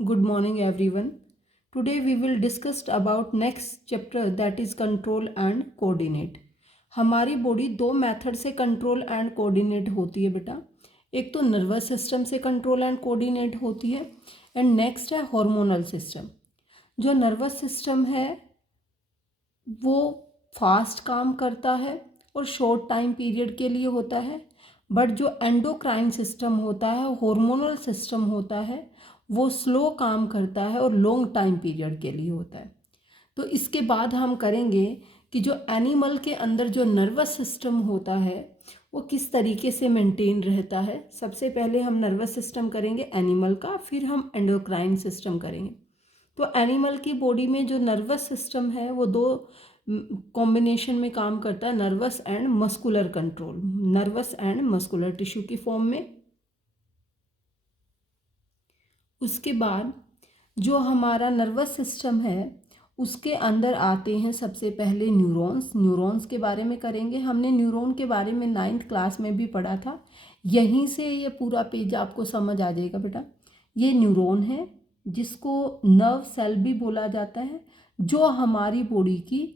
Good morning everyone. Today we will discuss about next chapter that is control and coordinate. हमारी body दो method से control and coordinate होती है बेटा। एक तो नर्वस सिस्टम से कंट्रोल एंड कोऑर्डिनेट होती है एंड नेक्स्ट है हार्मोनल सिस्टम। जो नर्वस सिस्टम है वो फास्ट काम करता है और शॉर्ट टाइम पीरियड के लिए होता है, बट जो एंडोक्राइन सिस्टम होता है, हार्मोनल सिस्टम होता है, वो स्लो काम करता है और लॉन्ग टाइम पीरियड के लिए होता है। तो इसके बाद हम करेंगे कि जो एनिमल के अंदर जो नर्वस सिस्टम होता है वो किस तरीके से मेंटेन रहता है। सबसे पहले हम नर्वस सिस्टम करेंगे एनिमल का, फिर हम एंडोक्राइन सिस्टम करेंगे। तो एनिमल की बॉडी में जो नर्वस सिस्टम है वो दो कॉम्बिनेशन में काम करता है, nervous and muscular control, nervous and muscular tissue की फॉर्म में। उसके बाद जो हमारा नर्वस सिस्टम है उसके अंदर आते हैं सबसे पहले न्यूरॉन्स। न्यूरॉन्स के बारे में करेंगे। हमने न्यूरॉन के बारे में 9th क्लास में भी पढ़ा था, यहीं से ये पूरा पेज आपको समझ आ जाएगा बेटा। ये न्यूरॉन है जिसको नर्व सेल भी बोला जाता है, जो हमारी बॉडी की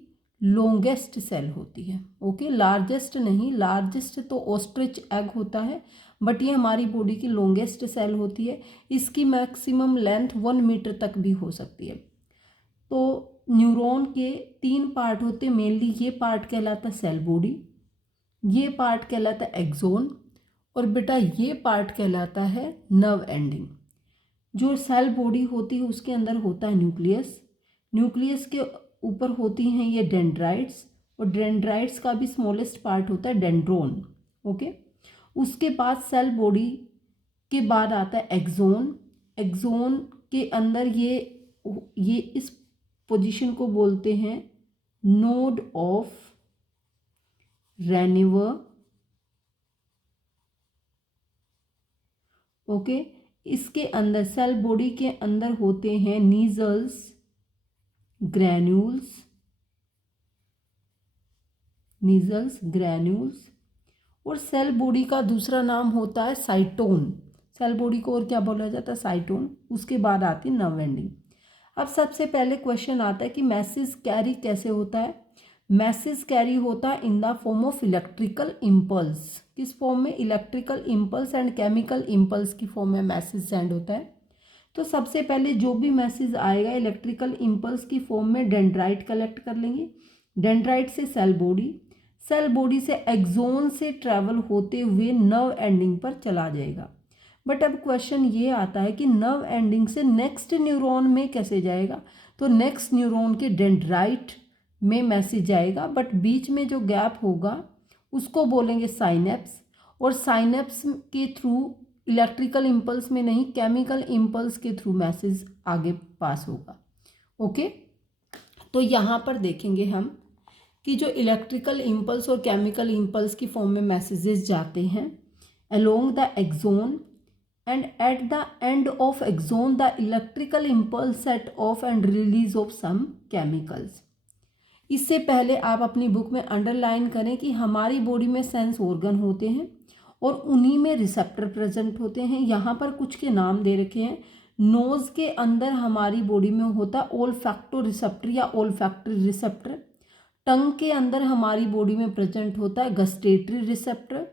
लॉन्गेस्ट सेल होती है। ओके, लार्जेस्ट नहीं, लार्जेस्ट तो ऑस्ट्रिच एग होता है, बट ये हमारी बॉडी की लॉन्गेस्ट सेल होती है। इसकी मैक्सिमम लेंथ 1 मीटर तक भी हो सकती है। तो न्यूरॉन के 3 पार्ट होते हैं मेनली। ये पार्ट कहलाता है सेल बॉडी, ये पार्ट कहलाता है एक्सोन, और बेटा ये पार्ट कहलाता है नर्व एंडिंग। जो सेल बॉडी होती है उसके अंदर होता है न्यूक्लियस, न्यूक्लियस के ऊपर होती हैं ये डेंड्राइट्स, और डेंड्राइट्स का भी स्मॉलेस्ट पार्ट होता है डेंड्रोन। ओके, उसके बाद सेल बॉडी के बाद आता है एक्सोन। एक्सोन के अंदर ये इस पोजीशन को बोलते हैं नोड ऑफ रेनिवर। ओके, इसके अंदर सेल बॉडी के अंदर होते हैं नीजल्स, ग्रैन्यूल्स, नीजल्स, ग्रैन्यूल्स, और सेल बॉडी का दूसरा नाम होता है साइटोन। सेल बॉडी को और क्या बोला जाता है? साइटोन। उसके बाद आती है नर्व एंडिंग। अब सबसे पहले क्वेश्चन आता है कि मैसेज कैरी कैसे होता है। मैसेज कैरी होता है in the form of electrical impulse. किस फॉर्म में? Electrical impulse and chemical impulse की फॉर्म में मैसेज सेंड होता है। तो सबसे पहले जो भी मैसेज आएगा इलेक्ट्रिकल इम्पल्स की फॉर्म में डेंड्राइट कलेक्ट कर लेंगे, डेंड्राइट से सेल बॉडी, सेल बॉडी से एक्सोन से ट्रैवल होते हुए नर्व एंडिंग पर चला जाएगा। बट अब क्वेश्चन ये आता है कि नर्व एंडिंग से नेक्स्ट न्यूरॉन में कैसे जाएगा। तो नेक्स्ट न्यूरॉन के डेंड्राइट में मैसेज जाएगा, बट बीच में जो गैप होगा उसको बोलेंगे साइनेप्स, और साइनेप्स के थ्रू इलेक्ट्रिकल इम्पल्स में नहीं, केमिकल इम्पल्स के थ्रू मैसेज आगे पास होगा। ओके, तो यहाँ पर देखेंगे हम कि जो इलेक्ट्रिकल इम्पल्स और केमिकल इम्पल्स की फॉर्म में मैसेजेस जाते हैं along the axon, and at the end of axon the electrical impulse set off and release of some chemicals। इससे पहले आप अपनी बुक में अंडरलाइन करें कि हमारी बॉडी में सेंस ऑर्गन होते हैं और उन्हीं में रिसेप्टर प्रेजेंट होते हैं। यहाँ पर कुछ के नाम दे रखे हैं। नोज के अंदर हमारी बॉडी में होता है ओल्फैक्टो रिसेप्टर या ओल्फैक्टरी रिसेप्टर। टंग के अंदर हमारी बॉडी में प्रेजेंट होता है गस्टेटरी रिसेप्टर।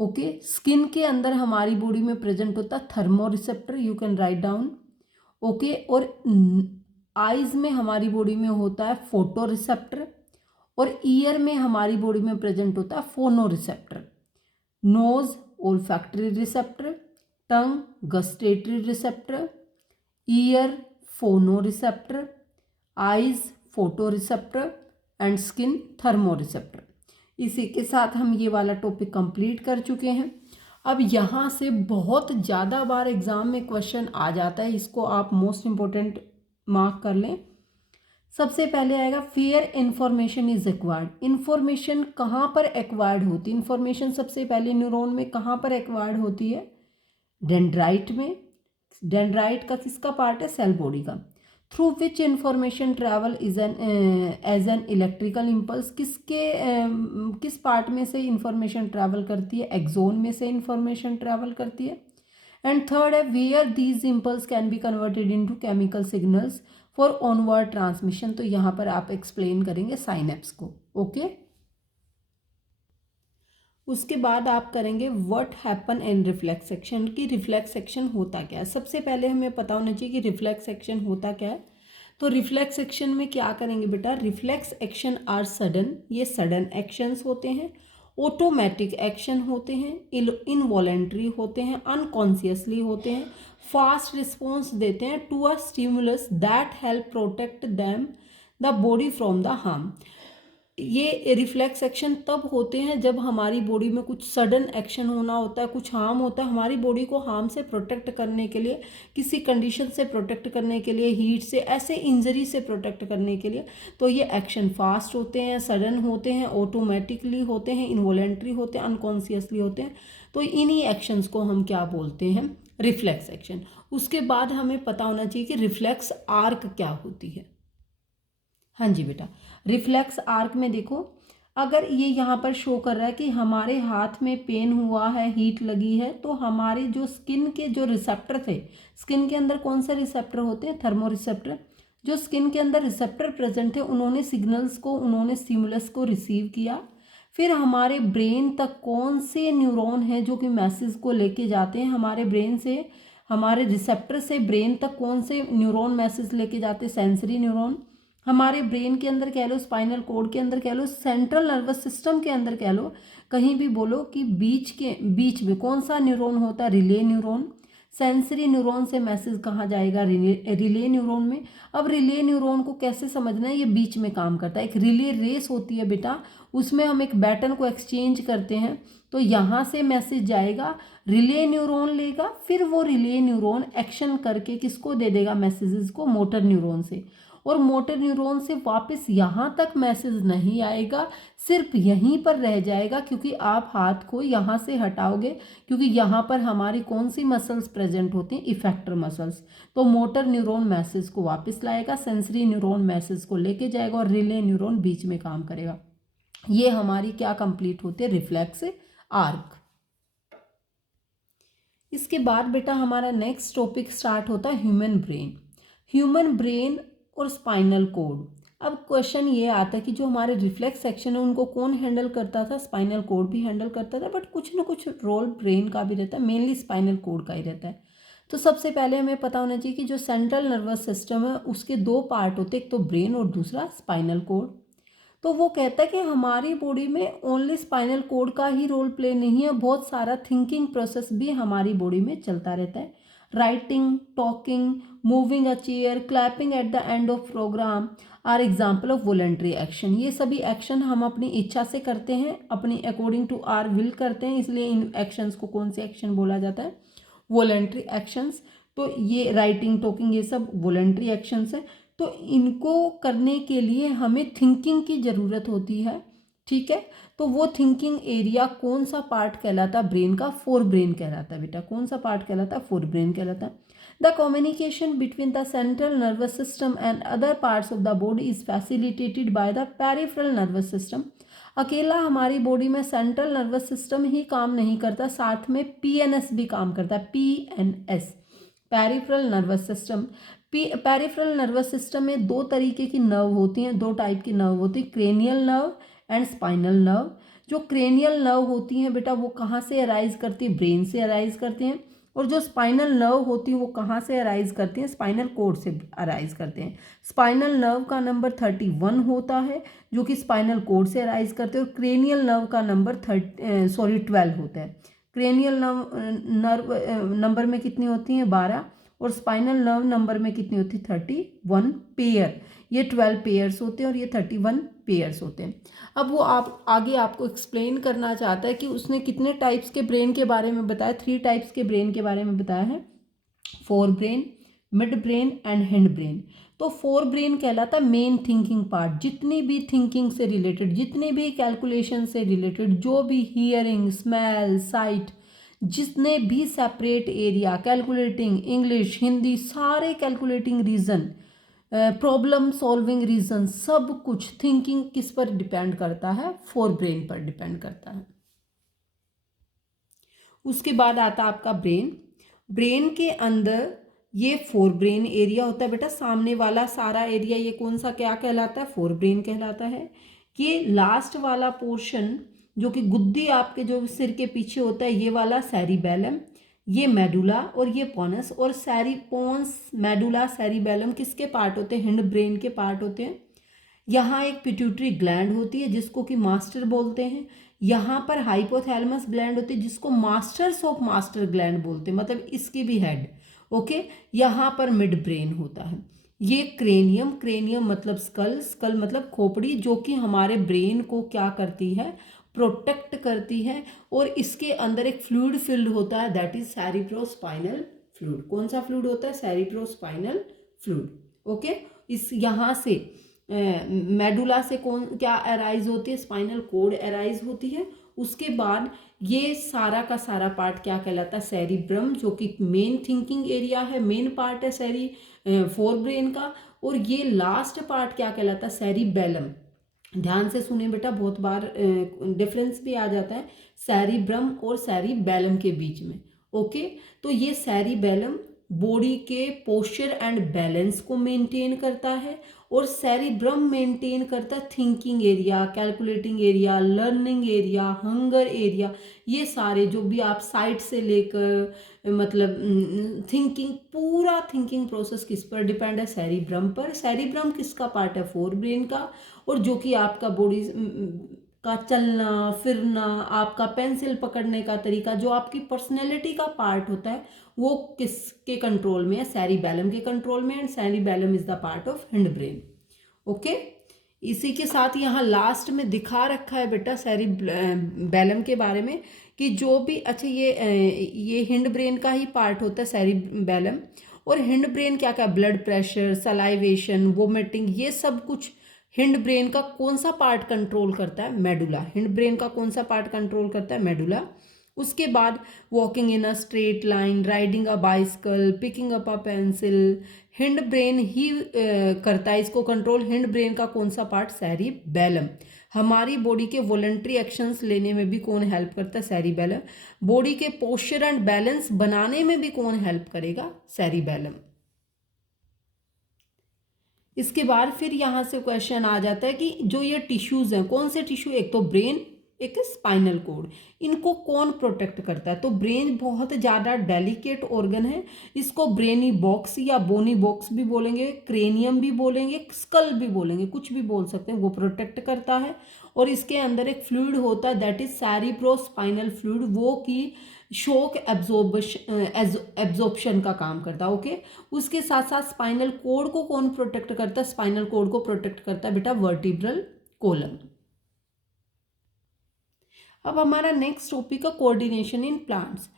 ओके, स्किन के अंदर हमारी बॉडी में प्रेजेंट होता है thermo receptor, you can write down. Okay, और आईज में हमारी बॉडी में होता है फोटो रिसेप्टर, और ईयर में हमारी बॉडी में प्रेजेंट होता है फोनो रिसेप्टर। नोज ओल्फैक्टरी रिसेप्टर, टंग गस्टेटरी रिसेप्टर, ईयर फोनो receptor, eyes photo receptor and skin thermo receptor. इसी के साथ हम ये वाला टॉपिक कंप्लीट कर चुके हैं। अब यहाँ से बहुत ज़्यादा बार एग्ज़ाम में क्वेश्चन आ जाता है, इसको आप मोस्ट इम्पोर्टेंट मार्क कर लें। सबसे पहले आएगा fair information is acquired. Information कहाँ पर एक्वायर्ड होती है? इन्फॉर्मेशन सबसे पहले न्यूरॉन में कहाँ पर एक्वायर्ड होती है? डेंड्राइट में। डेंड्राइट का किसका पार्ट है? सेल बॉडी का। Through which information travel is as an electrical impulse. किस पार्ट में से इंफॉर्मेशन ट्रैवल करती है? एक्सोन में से इंफॉर्मेशन ट्रैवल करती है। एंड थर्ड है where these impulse can be converted into chemical signals for onward transmission. तो यहाँ पर आप एक्सप्लेन करेंगे साइनेप्स को। ओके, उसके बाद आप करेंगे what happen in reflex action, की रिफ्लेक्स एक्शन होता क्या है। सबसे पहले हमें पता होना चाहिए कि रिफ्लेक्स एक्शन होता क्या है। तो रिफ्लेक्स एक्शन में क्या करेंगे बेटा, रिफ्लेक्स एक्शन आर सडन, ये सडन एक्शंस होते हैं, ऑटोमेटिक एक्शन होते हैं, इनवॉलेंट्री होते हैं, अनकॉन्शियसली होते हैं, फास्ट रिस्पॉन्स देते हैं to a stimulus that help protect them the body from the harm. ये रिफ्लेक्स एक्शन तब होते हैं जब हमारी बॉडी में कुछ सडन एक्शन होना होता है, कुछ हार्म होता है, हमारी बॉडी को हार्म से प्रोटेक्ट करने के लिए, किसी कंडीशन से प्रोटेक्ट करने के लिए, हीट से, ऐसे इंजरी से प्रोटेक्ट करने के लिए। तो ये एक्शन फास्ट होते हैं, सडन होते हैं, ऑटोमेटिकली होते हैं, इनवॉलेंट्री होते हैं, अनकॉन्शियसली होते हैं। तो इन्हीं एक्शंस को हम क्या बोलते हैं, रिफ्लेक्स एक्शन। उसके बाद हमें पता होना चाहिए कि रिफ्लेक्स आर्क क्या होती है। हाँ जी बेटा, रिफ्लेक्स आर्क में देखो, अगर ये यहाँ पर शो कर रहा है कि हमारे हाथ में पेन हुआ है, हीट लगी है, तो हमारे जो स्किन के जो रिसेप्टर थे, स्किन के अंदर कौन से रिसेप्टर होते हैं, थर्मो रिसेप्टर। जो स्किन के अंदर रिसेप्टर प्रेजेंट थे, उन्होंने सिग्नल्स को, उन्होंने स्टिमुलस को रिसीव किया। फिर हमारे ब्रेन तक कौन से न्यूरॉन हैं जो कि मैसेज को लेके जाते हैं, हमारे ब्रेन से, हमारे रिसेप्टर से ब्रेन तक कौन से न्यूरॉन मैसेज लेके जाते हैं, सेंसरी न्यूरॉन। हमारे ब्रेन के अंदर कह लो, स्पाइनल कोड के अंदर कह लो, सेंट्रल नर्वस सिस्टम के अंदर कह लो, कहीं भी बोलो कि बीच में कौन सा न्यूरॉन होता है, रिले न्यूरॉन। सेंसरी न्यूरॉन से मैसेज कहाँ जाएगा, रिले न्यूरॉन में। अब रिले न्यूरॉन को कैसे समझना है, ये बीच में काम करता है, एक रिले रेस होती है बेटा, उसमें हम एक बैटन को एक्सचेंज करते हैं। तो यहाँ से मैसेज जाएगा, रिले न्यूरॉन लेगा, फिर वो रिले न्यूरॉन एक्शन करके किसको दे देगा मैसेजेस को, मोटर न्यूरॉन से। और मोटर न्यूरॉन से वापस यहाँ तक मैसेज नहीं आएगा, सिर्फ यहीं पर रह जाएगा, क्योंकि आप हाथ को यहाँ से हटाओगे, क्योंकि यहाँ पर हमारी कौन सी मसल्स प्रेजेंट होती हैं, इफेक्टर मसल्स। तो मोटर न्यूरॉन मैसेज को वापस लाएगा, सेंसरी न्यूरॉन मैसेज को लेके जाएगा, और रिले न्यूरॉन बीच में काम करेगा। ये हमारी क्या कंप्लीट होती है, रिफ्लेक्स आर्क। इसके बाद बेटा हमारा नेक्स्ट टॉपिक स्टार्ट होता है ह्यूमन ब्रेन। ह्यूमन ब्रेन और स्पाइनल कोड। अब क्वेश्चन ये आता है कि जो हमारे रिफ्लेक्स सेक्शन है उनको कौन हैंडल करता था, स्पाइनल कोड भी हैंडल करता था, बट कुछ ना कुछ रोल ब्रेन का भी रहता है, मेनली स्पाइनल कोड का ही रहता है। तो सबसे पहले हमें पता होना चाहिए कि जो सेंट्रल नर्वस सिस्टम है उसके दो पार्ट होते हैं, एक तो ब्रेन और दूसरा स्पाइनल कोड। तो वो कहता है कि हमारी बॉडी में ओनली स्पाइनल कोड का ही रोल प्ले नहीं है, बहुत सारा थिंकिंग प्रोसेस भी हमारी बॉडी में चलता रहता है। Writing, talking, moving a chair, clapping at the end of program are example of voluntary action. ये सभी एक्शन हम अपनी इच्छा से करते हैं, अपनी अकॉर्डिंग टू आर विल करते हैं, इसलिए इन एक्शंस को कौन से एक्शन बोला जाता है, वॉलंटरी एक्शंस। तो ये राइटिंग, टॉकिंग, ये सब वॉलंटरी एक्शंस हैं। तो इनको करने के लिए हमें थिंकिंग की ज़रूरत होती है, ठीक है। तो वो थिंकिंग एरिया कौन सा पार्ट कहलाता है, ब्रेन का फोर ब्रेन कहलाता है बेटा। कौन सा पार्ट कहलाता है, फोर ब्रेन कहलाता है। The communication between the central nervous system and other parts of the body is facilitated by the peripheral nervous system. अकेला हमारी बॉडी में सेंट्रल नर्वस सिस्टम ही काम नहीं करता, साथ में पीएनएस भी काम करता है, PNS, peripheral nervous system. Peripheral nervous system में दो तरीके की नर्व होती हैं, दो टाइप की नर्व होती है, cranial nerve and spinal nerve. जो क्रेनियल नर्व होती हैं बेटा वो कहाँ से अराइज करती है, ब्रेन से अराइज करती हैं। और जो स्पाइनल नर्व होती है वो कहाँ से अराइज करती हैं, स्पाइनल कोड से अराइज करते हैं। स्पाइनल नर्व का नंबर 31 होता है जो कि स्पाइनल कोड से अराइज करते हैं, और क्रेनियल नर्व का नंबर 12 होता है। क्रेनियल नर्व नंबर में कितनी होती हैं, 12, और स्पाइनल नर्व नंबर में कितनी होती है, 31 पेयर। ये 12 पेयर्स होते हैं और ये 31 पेयर्स होते हैं। अब वो आप आगे आपको एक्सप्लेन करना चाहता है कि उसने कितने टाइप्स के ब्रेन के बारे में बताया, 3 टाइप्स के ब्रेन के बारे में बताया है, fore brain, mid brain and hind brain. तो फोर ब्रेन कहलाता है मेन थिंकिंग पार्ट, जितनी भी थिंकिंग से रिलेटेड, जितनी भी कैलकुलेशन से रिलेटेड, जो भी हियरिंग, स्मेल, साइट, जितने भी separate area, calculating, English, Hindi, सारे calculating region, problem solving region, सब कुछ थिंकिंग किस पर डिपेंड करता है, फोर ब्रेन पर डिपेंड करता है। उसके बाद आता है आपका ब्रेन। ब्रेन के अंदर ये फोर ब्रेन एरिया होता है बेटा, सामने वाला सारा एरिया ये कौन सा क्या कहलाता है, फोर ब्रेन कहलाता है। ये लास्ट वाला पोर्शन जो कि गुद्दी आपके जो सिर के पीछे होता है, ये वाला सेरिबेलम, ये मेडुला और ये पोनस। और पोन्स मेडुला सेरिबेलम किसके पार्ट होते हैं, हिंड ब्रेन के पार्ट होते हैं। यहाँ एक पिट्यूटरी ग्लैंड होती है जिसको कि मास्टर बोलते हैं। यहाँ पर हाइपोथैलेमस ग्लैंड होती है जिसको मास्टर्स ऑफ मास्टर ग्लैंड बोलते हैं, मतलब इसकी भी हेड। ओके, यहाँ पर मिड ब्रेन होता है। ये क्रेनियम, क्रेनियम मतलब स्कल, स्कल मतलब खोपड़ी, जो कि हमारे ब्रेन को क्या करती है, प्रोटेक्ट करती है। और इसके अंदर एक फ्लूइड फिल्ड होता है, दैट इज सेरिब्रोस्पाइनल फ्लूइड। कौन सा फ्लूइड होता है, सेरिब्रोस्पाइनल फ्लूइड। ओके, इस यहाँ से मेडुला से कौन क्या अराइज होती है, स्पाइनल कोड अराइज होती है। उसके बाद ये सारा का सारा पार्ट क्या कहलाता है, सेरिब्रम, जो कि मेन थिंकिंग एरिया है, मेन पार्ट है फोर ब्रेन का। और ये लास्ट पार्ट क्या कहलाता है, सेरिबेलम। ध्यान से सुने बेटा, बहुत बार डिफरेंस भी आ जाता है सेरिब्रम और सेरिबेलम के बीच में। ओके, तो ये सेरिबेलम बॉडी के पोस्चर एंड बैलेंस को मेंटेन करता है, और सेरिब्रम मेंटेन करता है thinking area, calculating area, learning area, hunger area. ये सारे जो भी आप साइट से लेकर मतलब थिंकिंग, पूरा थिंकिंग प्रोसेस किस पर डिपेंड है, सेरिब्रम पर। सेरिब्रम किसका पार्ट है, फोर ब्रेन का। और जो कि आपका बॉडी का चलना फिरना, आपका पेंसिल पकड़ने का तरीका, जो आपकी पर्सनैलिटी का पार्ट होता है, वो किसके कंट्रोल में है, सेरिबेलम के कंट्रोल में। And cerebellum is the part of hind brain. Okay, इसी के साथ यहाँ लास्ट में दिखा रखा है बेटा सेरिबेलम के बारे में कि जो भी, अच्छा ये हिंड ब्रेन का ही पार्ट होता है सेरिबेलम। और हिंड ब्रेन क्या क्या, ब्लड प्रेशर, सलाइवेशन, वोमिटिंग, ये सब कुछ हिंड ब्रेन का कौन सा पार्ट कंट्रोल करता है, मेडुला। हिंड ब्रेन का कौन सा पार्ट कंट्रोल करता है, मेडुला। उसके बाद walking in a straight line, riding a bicycle, picking up a pencil, hind brain ही करता है इसको कंट्रोल। हिंड ब्रेन का कौन सा पार्ट, सेरिबेलम। हमारी बॉडी के वॉलंटरी एक्शंस लेने में भी कौन हेल्प करता है, सेरिबेलम। बॉडी के पोस्चर एंड बैलेंस बनाने में भी कौन हेल्प करेगा, सेरिबेलम। इसके बाद फिर यहाँ से क्वेश्चन आ जाता है कि जो ये टिश्यूज हैं, कौन से टिश्यू, एक तो ब्रेन, एक स्पाइनल कोड, इनको कौन प्रोटेक्ट करता है। तो ब्रेन बहुत ज़्यादा डेलिकेट ऑर्गन है, इसको ब्रेनी बॉक्स या बोनी बॉक्स भी बोलेंगे, क्रेनियम भी बोलेंगे, स्कल भी बोलेंगे, कुछ भी बोल सकते हैं, वो प्रोटेक्ट करता है। और इसके अंदर एक फ्लूइड होता है, दैट इज सेरिब्रोस्पाइनल फ्लूइड, वो कि शॉक एब्जॉर्प्शन का काम करता है। ओके, उसके साथ साथ स्पाइनल कोड को कौन प्रोटेक्ट करता है, स्पाइनल कोड को प्रोटेक्ट करता है बेटा वर्टिब्रल कॉलम। अब हमारा नेक्स्ट टॉपिक है कोऑर्डिनेशन इन प्लांट्स।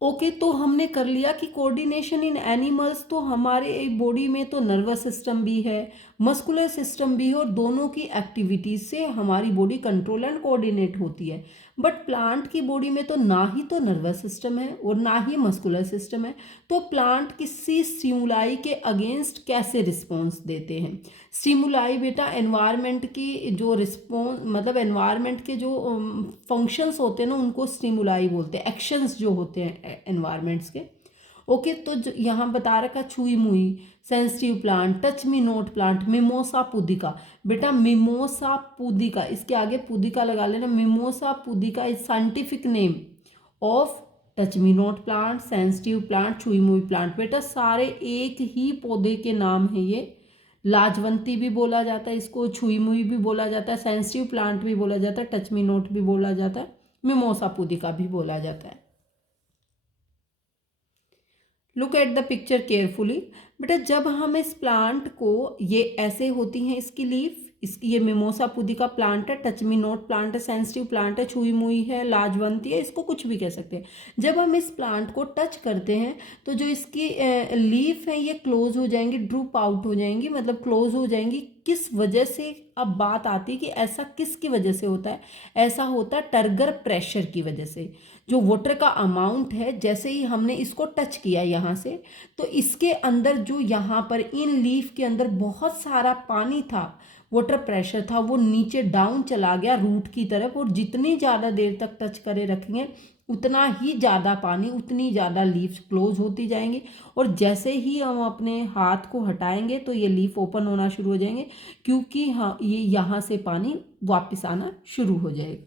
ओके, तो हमने कर लिया कि कोऑर्डिनेशन इन एनिमल्स, तो हमारे बॉडी में तो नर्वस सिस्टम भी है, मस्कुलर सिस्टम भी है, और दोनों की एक्टिविटीज से हमारी बॉडी कंट्रोल एंड कोऑर्डिनेट होती है। बट प्लांट की बॉडी में तो ना ही तो नर्वस सिस्टम है और ना ही मस्कुलर सिस्टम है। तो प्लांट किसी स्टिमुलाई के अगेंस्ट कैसे रिस्पॉन्स देते हैं। स्टिमुलाई बेटा एनवायरनमेंट की जो रिस्पॉन्स, मतलब एनवायरनमेंट के जो फंक्शंस होते हैं ना, उनको स्टिमुलाई बोलते हैं, एक्शंस जो होते हैं एनवायरनमेंट्स के। ओके, तो यहाँ बता रखा छुई मुई, sensitive plant, touch me not plant, mimosa pudica. बेटा मिमोसा पुदिका, इसके आगे पुदिका लगा लेना। Mimosa pudica is scientific name of touch me not plant, sensitive plant, छुई मुई प्लांट। बेटा सारे एक ही पौधे के नाम है ये। लाजवंती भी बोला जाता है इसको, छुई मुई भी बोला जाता है, सेंसिटिव प्लांट भी बोला जाता है, टच मी नोट भी बोला जाता है, मिमोसा पुदिका भी बोला जाता है। Look at the picture carefully. बेटा जब हम इस प्लांट को, ये ऐसे होती हैं इसकी लीफ, इसकी ये मिमोसा पुदिका प्लांट है, टच मी नोट प्लांट है, सेंसिटिव प्लांट है, छुई मुई है, लाजवंती है, इसको कुछ भी कह सकते हैं। जब हम इस प्लांट को टच करते हैं तो जो इसकी लीफ है ये क्लोज हो जाएंगी, ड्रूप आउट हो जाएंगी, मतलब क्लोज हो जाएंगी। किस वजह से, अब बात आती है कि ऐसा किसकी वजह से होता है। ऐसा होता है टर्गर प्रेशर की वजह से। जो वाटर का अमाउंट है, जैसे ही हमने इसको टच किया यहाँ से, तो इसके अंदर जो यहाँ पर इन लीफ के अंदर बहुत सारा पानी था, वाटर प्रेशर था, वो नीचे डाउन चला गया रूट की तरफ। और जितनी ज़्यादा देर तक टच करे रखेंगे उतना ही ज़्यादा पानी, उतनी ज़्यादा लीव्स क्लोज होती जाएंगी, और जैसे ही हम अपने हाथ को हटाएंगे तो ये लीफ ओपन होना शुरू हो जाएंगे, क्योंकि हाँ ये यहाँ से पानी वापस आना शुरू हो जाएगा।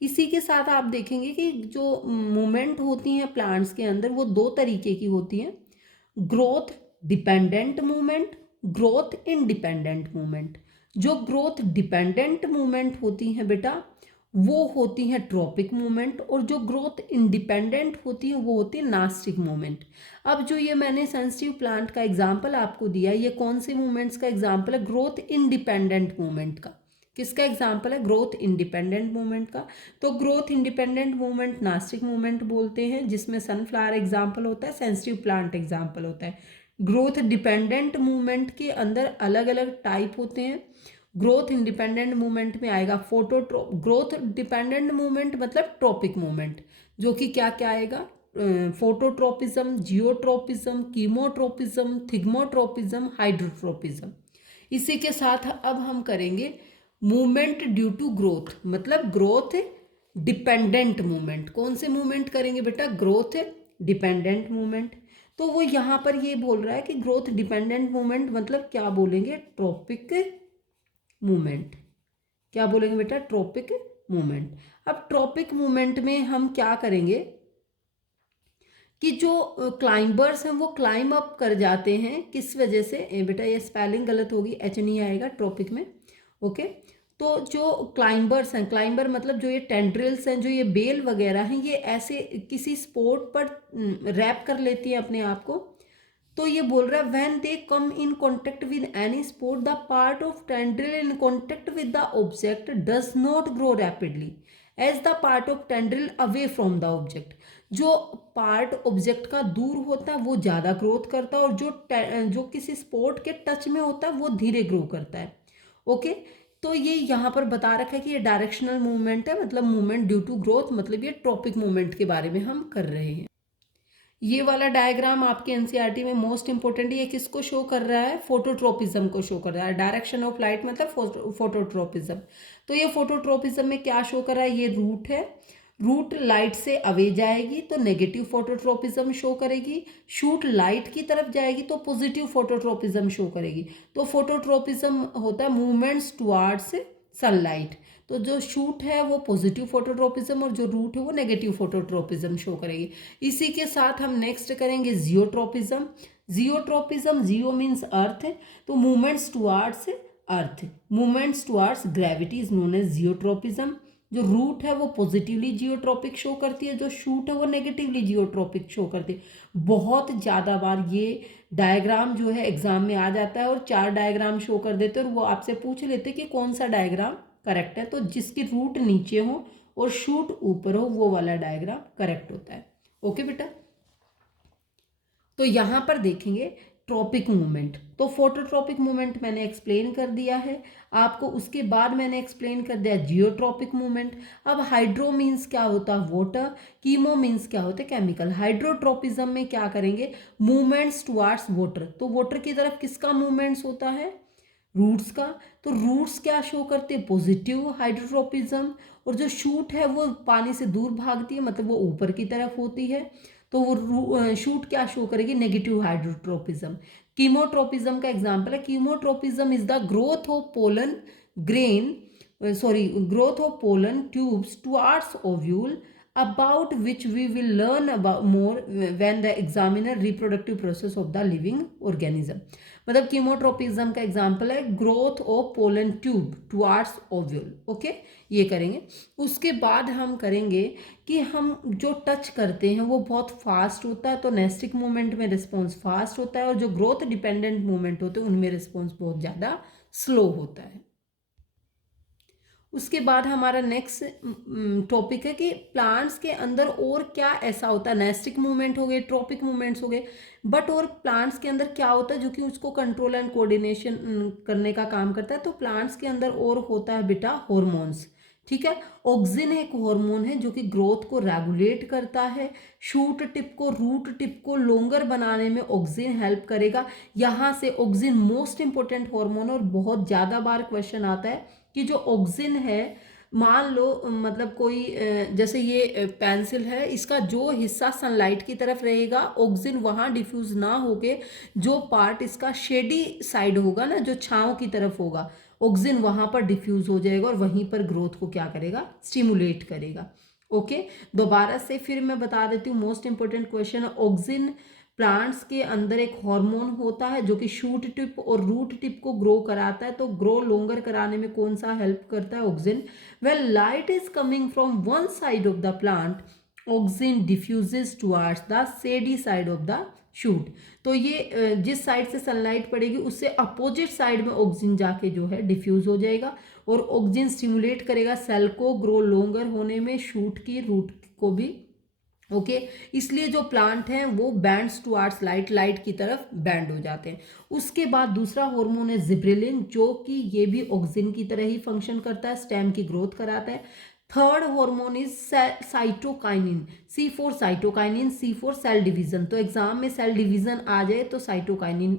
इसी के साथ आप देखेंगे कि जो मूवमेंट होती हैं प्लांट्स के अंदर वो दो तरीके की होती हैं, growth dependent movement, growth independent movement. जो ग्रोथ डिपेंडेंट मूवमेंट होती हैं बेटा वो होती हैं ट्रॉपिक मूवमेंट, और जो ग्रोथ इंडिपेंडेंट होती है वो होती है नास्टिक मूवमेंट। अब जो ये मैंने सेंसिटिव प्लांट का एग्जाम्पल आपको दिया, ये कौन से मूवमेंट्स का एग्जाम्पल है? ग्रोथ इंडिपेंडेंट मूवमेंट का। किसका एग्जाम्पल है? ग्रोथ इंडिपेंडेंट मूवमेंट का। तो growth independent movement nastic movement बोलते हैं, जिसमें सनफ्लावर एग्जाम्पल होता है, सेंसिटिव प्लांट एग्जाम्पल होता है। ग्रोथ डिपेंडेंट मूवमेंट के अंदर अलग अलग टाइप होते हैं। ग्रोथ इंडिपेंडेंट मूवमेंट में आएगा ग्रोथ डिपेंडेंट मूवमेंट मतलब ट्रॉपिक मूवमेंट, जो कि क्या क्या आएगा? Phototropism, geotropism, chemotropism, thigmotropism, hydrotropism. इसी के साथ अब हम करेंगे मूवमेंट ड्यू टू ग्रोथ, मतलब ग्रोथ डिपेंडेंट मूवमेंट। कौन से मूवमेंट करेंगे बेटा? Growth dependent movement. तो वो यहाँ पर ये बोल रहा है कि ग्रोथ डिपेंडेंट मूवमेंट मतलब क्या बोलेंगे? Tropic movement. क्या बोलेंगे बेटा? Tropic movement. अब ट्रॉपिक मूवमेंट में हम क्या करेंगे कि जो क्लाइंबर्स हैं वो क्लाइंब अप कर जाते हैं, किस वजह से? बेटा ये स्पेलिंग गलत होगी, एच नहीं आएगा ट्रॉपिक में, ओके। तो जो क्लाइंबर्स हैं, क्लाइंबर मतलब जो ये टेंड्रिल्स हैं, जो ये बेल वगैरह हैं, ये ऐसे किसी स्पोर्ट पर रैप कर लेती है अपने आप को। तो ये बोल रहा है when they come in contact with any support the part of tendril in contact with the object does not grow rapidly as the part of tendril away from the object. जो पार्ट ऑब्जेक्ट का दूर होता है वो ज़्यादा growth करता है, और जो किसी स्पोर्ट के टच में होता है वो धीरे ग्रो करता है, ओके। तो ये यहाँ पर बता रखा है कि ये डायरेक्शनल मूवमेंट है, मतलब मूवमेंट ड्यू टू ग्रोथ, मतलब ये ट्रॉपिक मूवमेंट के बारे में हम कर रहे हैं। ये वाला डायग्राम आपके एनसीईआरटी में मोस्ट इंपॉर्टेंट है। ये किसको शो कर रहा है? फोटोट्रोपिज्म को शो कर रहा है। डायरेक्शन ऑफ लाइट मतलब फोटोट्रोपिज्म। तो ये फोटोट्रोपिज्म में क्या शो कर रहा है? ये रूट है, रूट लाइट से अवे जाएगी तो नेगेटिव फोटोट्रोपिज्म शो करेगी, शूट लाइट की तरफ जाएगी तो पॉजिटिव फोटोट्रोपिज्म शो करेगी। तो फोटोट्रोपिज्म होता है मूवमेंट्स टुवार्ड्स सनलाइट। तो जो शूट है वो पॉजिटिव फोटोट्रोपिज्म और जो रूट है वो नेगेटिव फोटोट्रोपिज्म शो करेगी। इसी के साथ हम नेक्स्ट करेंगे geotropism. Geotropism, geo means earth, तो movements towards earth, movements towards gravity is known as geotropism. जो रूट है वो पॉजिटिवली जियोट्रोपिक शो करती है, जो शूट है वो नेगेटिवली जियोट्रोपिक शो करती है। बहुत ज़्यादा बार ये डायग्राम जो है एग्जाम में आ जाता है, और 4 डायग्राम शो कर देते हैं और वो आपसे पूछ लेते हैं कि कौन सा डायग्राम करेक्ट है। तो जिसकी रूट नीचे हो और शूट ऊपर हो वो वाला डायग्राम करेक्ट होता है, ओके बेटा। तो यहाँ पर देखेंगे ट्रॉपिक मूवमेंट, तो फोटोट्रॉपिक मूवमेंट मैंने एक्सप्लेन कर दिया है आपको। उसके बाद मैंने एक्सप्लेन कर दिया जियोट्रॉपिक मूवमेंट। अब हाइड्रो मीन्स क्या होता है? वाटर। कीमो मीन्स क्या होता है? केमिकल। हाइड्रोट्रोपिज्म में क्या करेंगे? Movements towards water. तो वाटर की तरफ किसका मूवमेंट्स होता है? रूट्स का। तो रूट्स क्या शो करते हैं? Positive hydrotropism. और जो शूट है वो पानी से दूर भागती है, मतलब वो ऊपर की तरफ होती है, तो वो शूट क्या शो करेगी? Negative hydrotropism. कीमोट्रोपिज्म का एग्जांपल है, chemotropism is the growth of pollen grain sorry growth of pollen tubes towards ovule about which we will learn about more when the examiner reproductive process of the living organism। मतलब chemotropism का example है growth of pollen tube towards ovule, okay, ये करेंगे। उसके बाद हम करेंगे कि हम जो टच करते हैं वो बहुत फास्ट होता है, तो नेस्टिक मूवमेंट में रिस्पॉन्स फास्ट होता है, और जो ग्रोथ डिपेंडेंट मूवमेंट होते हैं उनमें रिस्पॉन्स बहुत ज़्यादा स्लो होता है। उसके बाद हमारा नेक्स्ट टॉपिक है कि प्लांट्स के अंदर और क्या ऐसा होता है? नेस्टिक मूवमेंट हो गए, ट्रॉपिक मूवमेंट्स हो गए, बट और प्लांट्स के अंदर क्या होता है जो कि उसको कंट्रोल एंड कोऑर्डिनेशन करने का काम करता है? तो प्लांट्स के अंदर और होता है बेटा हॉर्मोन्स, ठीक है। ऑक्सिन एक हार्मोन है जो कि ग्रोथ को रेगुलेट करता है। शूट टिप को, रूट टिप को लॉन्गर बनाने में ऑक्सिन हेल्प करेगा। यहाँ से ऑक्सिन मोस्ट इंपॉर्टेंट हार्मोन, और बहुत ज़्यादा बार क्वेश्चन आता है कि जो ऑक्सिन है, मान लो मतलब कोई जैसे ये पेंसिल है, इसका जो हिस्सा सनलाइट की तरफ रहेगा ऑक्सिन वहाँ डिफ्यूज ना होके जो पार्ट इसका शेडी साइड होगा ना, जो छांव की तरफ होगा, ऑक्सिन वहाँ पर डिफ्यूज हो जाएगा और वहीं पर ग्रोथ को क्या करेगा, स्टिमुलेट करेगा। ओके, दोबारा से फिर मैं बता देती हूँ, most important question. Auxin plants के अंदर एक हार्मोन होता है जो कि शूट टिप और रूट टिप को ग्रो कराता है, तो ग्रो लोंगर कराने में कौन सा हेल्प करता है, auxin. Well light is coming from one side of the plant, auxin diffuses towards the shady side of the shoot. तो ये जिस साइड से सनलाइट पड़ेगी उससे अपोजिट साइड में ऑक्सिन जाके जो है डिफ्यूज हो जाएगा और ऑक्सिन स्टिमुलेट करेगा सेल को ग्रो लोंगर होने में, शूट की, रूट को भी। ओके, इसलिए जो प्लांट हैं वो बैंड्स टुवर्ड्स लाइट, लाइट की तरफ बैंड हो जाते हैं। उसके बाद दूसरा हार्मोन है जिब्रेलिन, जो कि ये भी ऑक्सिन की तरह ही फंक्शन करता है, स्टेम की ग्रोथ कराता है। Third hormone is cytokinin, C for cytokinin, C for cell division. तो एग्जाम में सेल डिवीजन आ जाए तो साइटोकाइनिन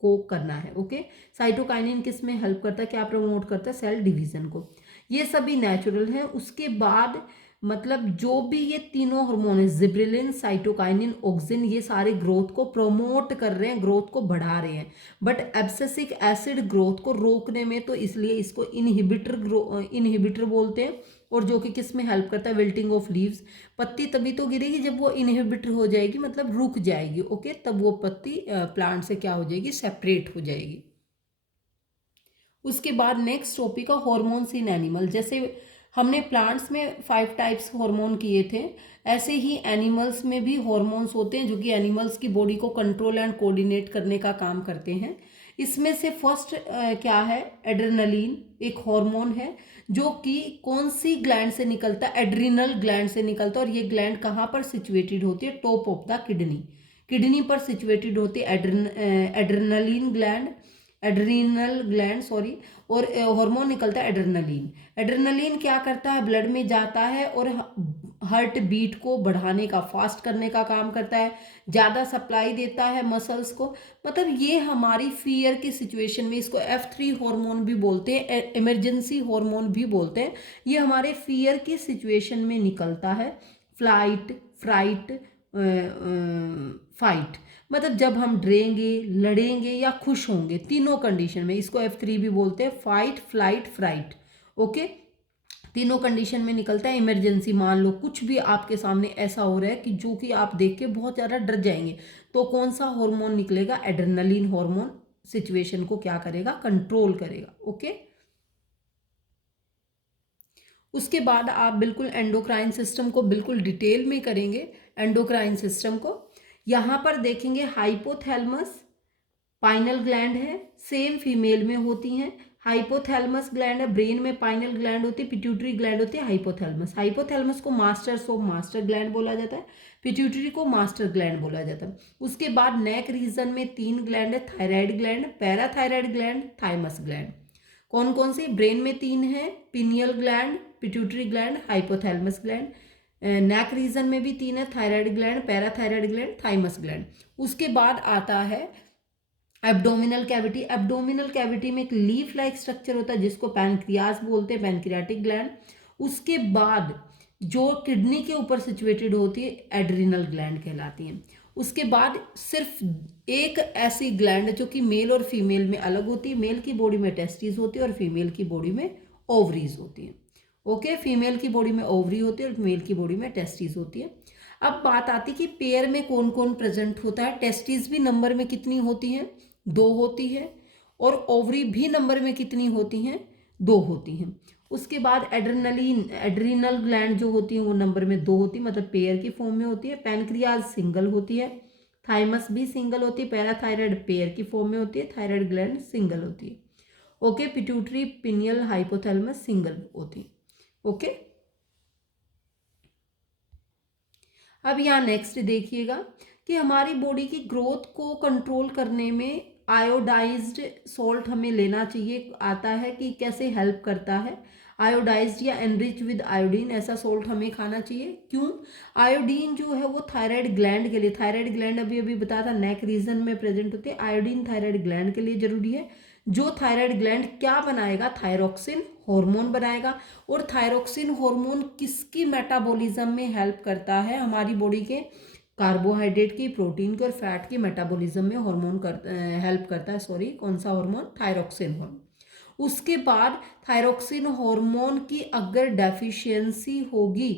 को करना है। ओके, साइटोकाइनिन किस में हेल्प करता है, क्या प्रमोट करता है, सेल डिवीजन को। ये सभी नेचुरल हैं। उसके बाद मतलब जो भी ये तीनों हार्मोन है, जिब्रेलिन, साइटोकाइनिन, ऑक्सिन, ये सारे ग्रोथ को प्रमोट कर रहे हैं, ग्रोथ को बढ़ा रहे हैं। बट एब्सिसिक एसिड ग्रोथ को रोकने में, तो इसलिए इसको इनहिबिटर बोलते हैं। और जो कि किस में हेल्प करता है, विल्टिंग ऑफ लीव्स। पत्ती तभी तो गिरेगी जब वो इनहिबिटर हो जाएगी, मतलब रुक जाएगी। ओके, तब वो पत्ती प्लांट से क्या हो जाएगी, सेपरेट हो जाएगी। उसके बाद नेक्स्ट टॉपिक है हॉर्मोन्स इन एनिमल। जैसे हमने प्लांट्स में 5 टाइप्स हार्मोन किए थे, ऐसे ही एनिमल्स में भी हार्मोन्स होते हैं जो कि एनिमल्स की बॉडी को कंट्रोल एंड कोऑर्डिनेट करने का काम करते हैं। इसमें से फर्स्ट क्या है, एड्रेनलिन एक हार्मोन है जो कि कौन सी ग्लैंड से निकलता है, एड्रिनल ग्लैंड से निकलता है। और ये ग्लैंड कहाँ पर सिचुएटेड होती है, top of the kidney, kidney पर सिचुएटेड होती है adrenaline gland, adrenal gland sorry. और हार्मोन निकलता है एड्रेनलिन। एड्रेनलिन क्या करता है, ब्लड में जाता है और हार्ट बीट को बढ़ाने का, फास्ट करने का काम करता है, ज़्यादा सप्लाई देता है मसल्स को। मतलब ये हमारी फियर की सिचुएशन में, इसको F3 हार्मोन भी बोलते हैं, इमरजेंसी हार्मोन भी बोलते हैं। ये हमारे फियर की सिचुएशन में निकलता है, फ्लाइट, फ्राइट, फाइट। मतलब जब हम डरेंगे, लड़ेंगे या खुश होंगे, तीनों कंडीशन में, इसको F3 भी बोलते हैं, फाइट, फ्लाइट, फ्राइट। ओके, तीनों कंडीशन में निकलता है। इमरजेंसी, मान लो कुछ भी आपके सामने ऐसा हो रहा है कि जो कि आप देख के बहुत ज़्यादा डर जाएंगे, तो कौन सा हार्मोन निकलेगा, एड्रेनलिन हार्मोन सिचुएशन को क्या करेगा, कंट्रोल करेगा। ओके, उसके बाद आप बिल्कुल एंडोक्राइन सिस्टम को बिल्कुल डिटेल में करेंगे। एंडोक्राइन सिस्टम को यहाँ पर देखेंगे, हाइपोथैलेमस, पाइनल ग्लैंड है, सेम फीमेल में होती हैं। हाइपोथैलेमस ग्लैंड है, ब्रेन में पाइनल ग्लैंड होती है, पिट्यूटरी ग्लैंड होती है, हाइपोथैलेमस। हाइपोथैलेमस को मास्टर्स ऑफ मास्टर ग्लैंड बोला जाता है, पिट्यूटरी को मास्टर ग्लैंड बोला जाता है। उसके बाद नेक रीजन में 3 ग्लैंड है, thyroid gland, parathyroid gland, thymus gland. कौन कौन से, ब्रेन में 3 है, pineal gland, pituitary gland, hypothalamus gland. Neck region में भी 3 है, thyroid gland, parathyroid gland, thymus gland. उसके बाद आता है एब्डोमिनल कैविटी। एब्डोमिनल कैविटी में एक लीफ लाइक स्ट्रक्चर होता है जिसको पैनक्रियास बोलते हैं, पैनक्रियाटिक ग्लैंड। उसके बाद जो किडनी के ऊपर सिचुएटेड होती है, एड्रिनल ग्लैंड कहलाती है। उसके बाद सिर्फ एक ऐसी ग्लैंड जो कि मेल और फीमेल में अलग होती है, मेल की बॉडी में टेस्टिस होती है और फीमेल की बॉडी में ओवरीज होती है। ओके, फीमेल की बॉडी में ओवरी होती है और मेल की बॉडी में टेस्टिस होती है। अब बात आती है कि पेयर में कौन कौन प्रेजेंट होता है। टेस्टिस भी नंबर में कितनी होती हैं, 2 होती है। और ओवरी भी नंबर में कितनी होती हैं, 2 होती हैं। उसके बाद एड्रिनल ग्लैंड जो होती है वो नंबर में 2 होती है, मतलब पेयर की फॉर्म में होती है। पैनक्रियाज सिंगल होती है, थाइमस भी सिंगल होती है, पैराथायराइड पेयर की फॉर्म में होती है, थायराइड ग्लैंड सिंगल होती है। Okay, pituitary, pineal, hypothalamus single होती है। ओके, अब यहाँ नेक्स्ट देखिएगा कि हमारी बॉडी की ग्रोथ को कंट्रोल करने में आयोडाइज्ड सॉल्ट हमें लेना चाहिए। आता है कि कैसे हेल्प करता है, आयोडाइज्ड या एनरिच विद आयोडीन, ऐसा सॉल्ट हमें खाना चाहिए। क्यों, आयोडीन जो है वो थायराइड ग्लैंड के लिए, थायराइड ग्लैंड अभी अभी बताया था नेक रीजन में प्रेजेंट होते हैं, आयोडीन थायराइड ग्लैंड के लिए जरूरी है, जो थायराइड ग्लैंड क्या बनाएगा, थायरोक्सिन हार्मोन बनाएगा। और थायरोक्सिन हार्मोन किसकी मेटाबॉलिज्म में हेल्प करता है, हमारी बॉडी के कार्बोहाइड्रेट की, प्रोटीन की और फैट की मेटाबॉलिज्म में हार्मोन हेल्प करता है। सॉरी, कौन सा हार्मोन, थायरोक्सिन हार्मोन। उसके बाद थायरोक्सिन हार्मोन की अगर डेफिशिएंसी होगी,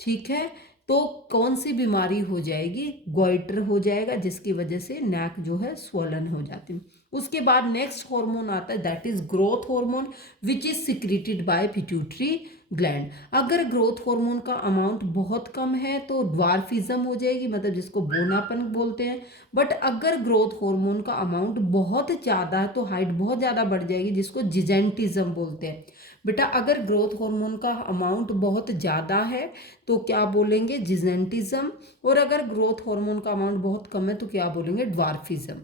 ठीक है, तो कौन सी बीमारी हो जाएगी, गोइटर हो जाएगा, जिसकी वजह से नेक जो है स्वोलन हो जाती है। उसके बाद नेक्स्ट हार्मोन आता है, that is growth hormone, which is secreted by pituitary gland. अगर ग्रोथ हार्मोन का अमाउंट बहुत कम है तो ड्वार्फिज्म हो जाएगी, मतलब जिसको बोनापन बोलते हैं। बट अगर ग्रोथ हार्मोन का अमाउंट बहुत ज़्यादा है तो हाइट बहुत ज़्यादा बढ़ जाएगी, जिसको जिजेंटिज्म बोलते हैं। बेटा अगर ग्रोथ हार्मोन का अमाउंट बहुत ज़्यादा है तो क्या बोलेंगे, जिजेंटिज्म। और अगर ग्रोथ हार्मोन का अमाउंट बहुत कम है तो क्या बोलेंगे, ड्वार्फिज्म।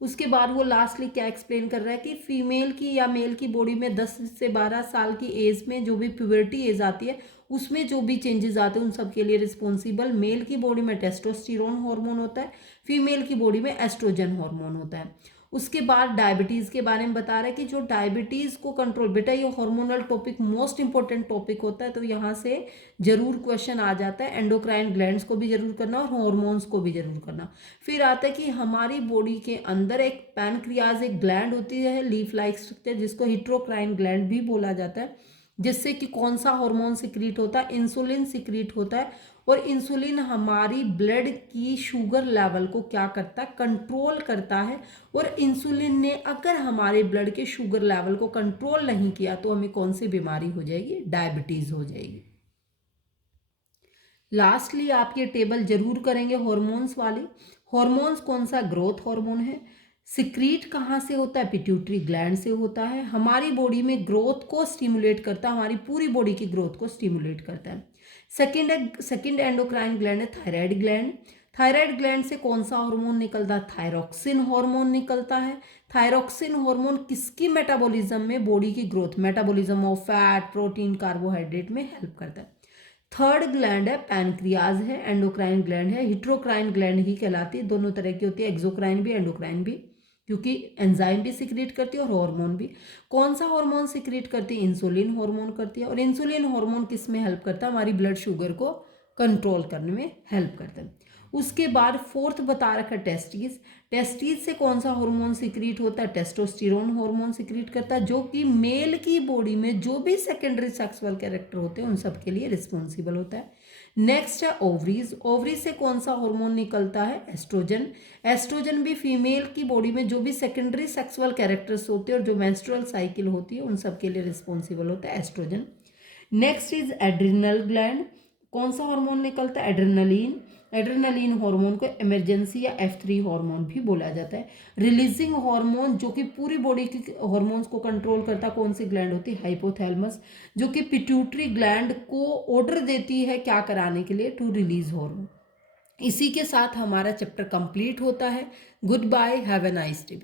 उसके बाद वो लास्टली क्या एक्सप्लेन कर रहा है कि फीमेल की या मेल की बॉडी में 10 से 12 साल की एज में जो भी प्यूबर्टी एज आती है उसमें जो भी चेंजेस आते हैं उन सब के लिए रिस्पॉन्सिबल मेल की बॉडी में टेस्टोस्टेरोन हार्मोन होता है, फीमेल की बॉडी में एस्ट्रोजन हार्मोन होता है। उसके बाद डायबिटीज़ के बारे में बता रहा है कि जो डायबिटीज़ को कंट्रोल, बेटा ये hormonal topic most important topic होता है, तो यहाँ से जरूर क्वेश्चन आ जाता है। एंडोक्राइन ग्लैंड्स को भी जरूर करना और हार्मोन्स को भी जरूर करना। फिर आता है कि हमारी बॉडी के अंदर एक पैनक्रियाज एक ग्लैंड होती है, लीफ लाइक स्ट्रक्चर, जिसको हिट्रोक्राइन ग्लैंड भी बोला जाता है, जिससे कि कौन सा हार्मोन सिक्रीट होता है, इंसुलिन सिक्रीट होता है। और इंसुलिन हमारी ब्लड की शुगर लेवल को क्या करता है, कंट्रोल करता है। और इंसुलिन ने अगर हमारे ब्लड के शुगर लेवल को कंट्रोल नहीं किया तो हमें कौन सी बीमारी हो जाएगी, डायबिटीज हो जाएगी। लास्टली आप ये टेबल जरूर करेंगे हॉर्मोन्स वाली। हॉर्मोन्स कौन सा, ग्रोथ हार्मोन है, सिक्रीट कहाँ से होता है, पिट्यूटरी ग्लैंड से होता है, हमारी बॉडी में ग्रोथ को स्टिमुलेट करता है, हमारी पूरी बॉडी की ग्रोथ को स्टिमुलेट करता है। सेकंड एंडोक्राइन ग्लैंड है थायराइड ग्लैंड। थायराइड ग्लैंड से कौन सा हार्मोन निकलता है, थायरोक्सिन हार्मोन निकलता है। थायरोक्सिन हार्मोन किसकी मेटाबॉलिज्म में, बॉडी की growth, metabolism of fat, protein, carbohydrate में हेल्प करता है। थर्ड ग्लैंड है पैनक्रियाज है, एंडोक्राइन ग्लैंड है, हिट्रोक्राइन ग्लैंड ही कहलाती है, दोनों तरह की होती है, एक्सोक्राइन भी एंडोक्राइन भी, क्योंकि एंजाइम भी सिक्रीट करती है और हार्मोन भी। कौन सा हार्मोन सिक्रीट करती है, इंसुलिन हार्मोन करती है। और इंसुलिन हार्मोन किस में हेल्प करता है, हमारी ब्लड शुगर को कंट्रोल करने में हेल्प करता है। उसके बाद फोर्थ बता रखा है टेस्टिस। टेस्टिस से कौन सा हार्मोन सिक्रीट होता है, टेस्टोस्टेरोन हार्मोन सिक्रीट करता है, जो कि मेल की बॉडी में जो भी सेकेंडरी सेक्सुअल कैरेक्टर होते हैं उन सब के लिए रिस्पॉन्सिबल होता है। नेक्स्ट है ओवरीज। ओवरीज से कौन सा हार्मोन निकलता है, एस्ट्रोजन। एस्ट्रोजन भी फीमेल की बॉडी में जो भी सेकेंडरी सेक्सुअल कैरेक्टर्स होते हैं और जो मेंस्ट्रुअल साइकिल होती है उन सब के लिए रिस्पॉन्सिबल होता है oestrogen. Next is adrenal gland. कौन सा हार्मोन निकलता है, एड्रेनलिन। एड्रेनलिन हार्मोन को इमरजेंसी या F3 हार्मोन भी बोला जाता है। रिलीजिंग हार्मोन जो कि पूरी बॉडी की हार्मोन्स को कंट्रोल करता है, कौन सी ग्लैंड होती है, हाइपोथैलेमस, जो कि पिट्यूटरी ग्लैंड को ऑर्डर देती है क्या कराने के लिए, टू रिलीज हार्मोन। इसी के साथ हमारा चैप्टर कंप्लीट होता है। Good bye, have a nice day.